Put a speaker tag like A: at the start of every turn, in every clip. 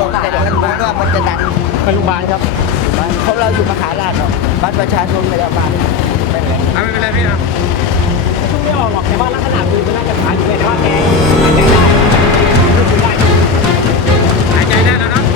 A: แต่มันรู้ว่ามันจะดัน
B: ไปโรงพยาบาลครับ
A: เพราะเราอยู่มหาราชเนาะบัตรประชาชนไม่ได้มาไม่เป็นไร
C: ไม่เป็นไรพี่นะ
B: ช่วงไม่ออกหรอกแต่ว่าลักษณะมือมันน่าจะขาดอยู่แต่ว่าแกหายใจได้พูดคุยได้
C: หายใจได้แล้วเนาะ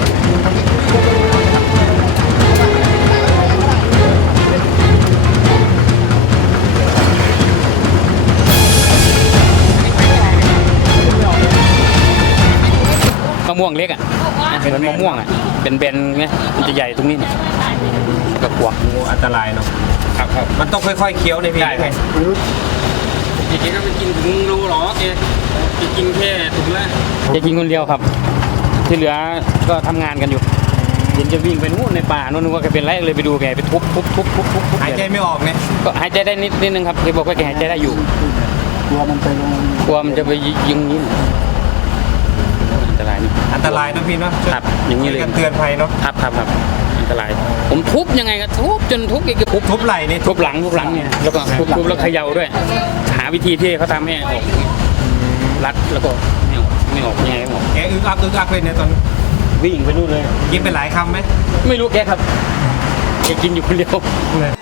D: มะม่วงเล็กอ่ะเป็นมะม่วงอ่ะเป็นเบนไงมันจะใหญ่ตรงนี้เนี่ยกระปวก
C: โอ้อันตรายเนาะ
D: ครับครับ
C: มันต้องค่อยๆเคี้ยวในพี่
D: ใช่ครับ
C: แกก็ไปกินถึงรูหรอแกกินแค่ถุงละ
D: จะกินคนเดียวครับ ที่เหลือก็ทำงานกันอยู่เห็นจะวิ่งไปนู่นในป่านู่นนึกว่าแกเป็นไรเลยไปดูแกไปทุบ
C: หายใจไม่ออกเนี่ย
D: ก็หายใจได้นิดนึงครับแกบอกว่าแกหายใจได้อยู่
A: กลัวมันไปลง
D: กลัวมันจะไปยิงนี้อันตรายนี่
C: อันตรายนะพี่เนาะ
D: ครับอย่างนี้เลย
C: ช่วกันเตือนภัยเนาะ
D: ครับอันตรายผมทุบยังไงก็ทุบจนทุบอีก
C: ทุบไหล่นี่
D: ทุบหลังเนี่ยแล้วก็ทุบแล้วเขย่าด้วย หาวิธีที่เขาทำให้ออกรัดแล้วก็ไม่ออกยังไงไม่ออก
C: แกอึกอักเลยเนี่ยตอน
D: วิ่งไปนู่นเลย
C: กินไปหลายคำไหม
D: ไม่รู้แกครับแกกินอยู่คนเดียว
C: เนี่ย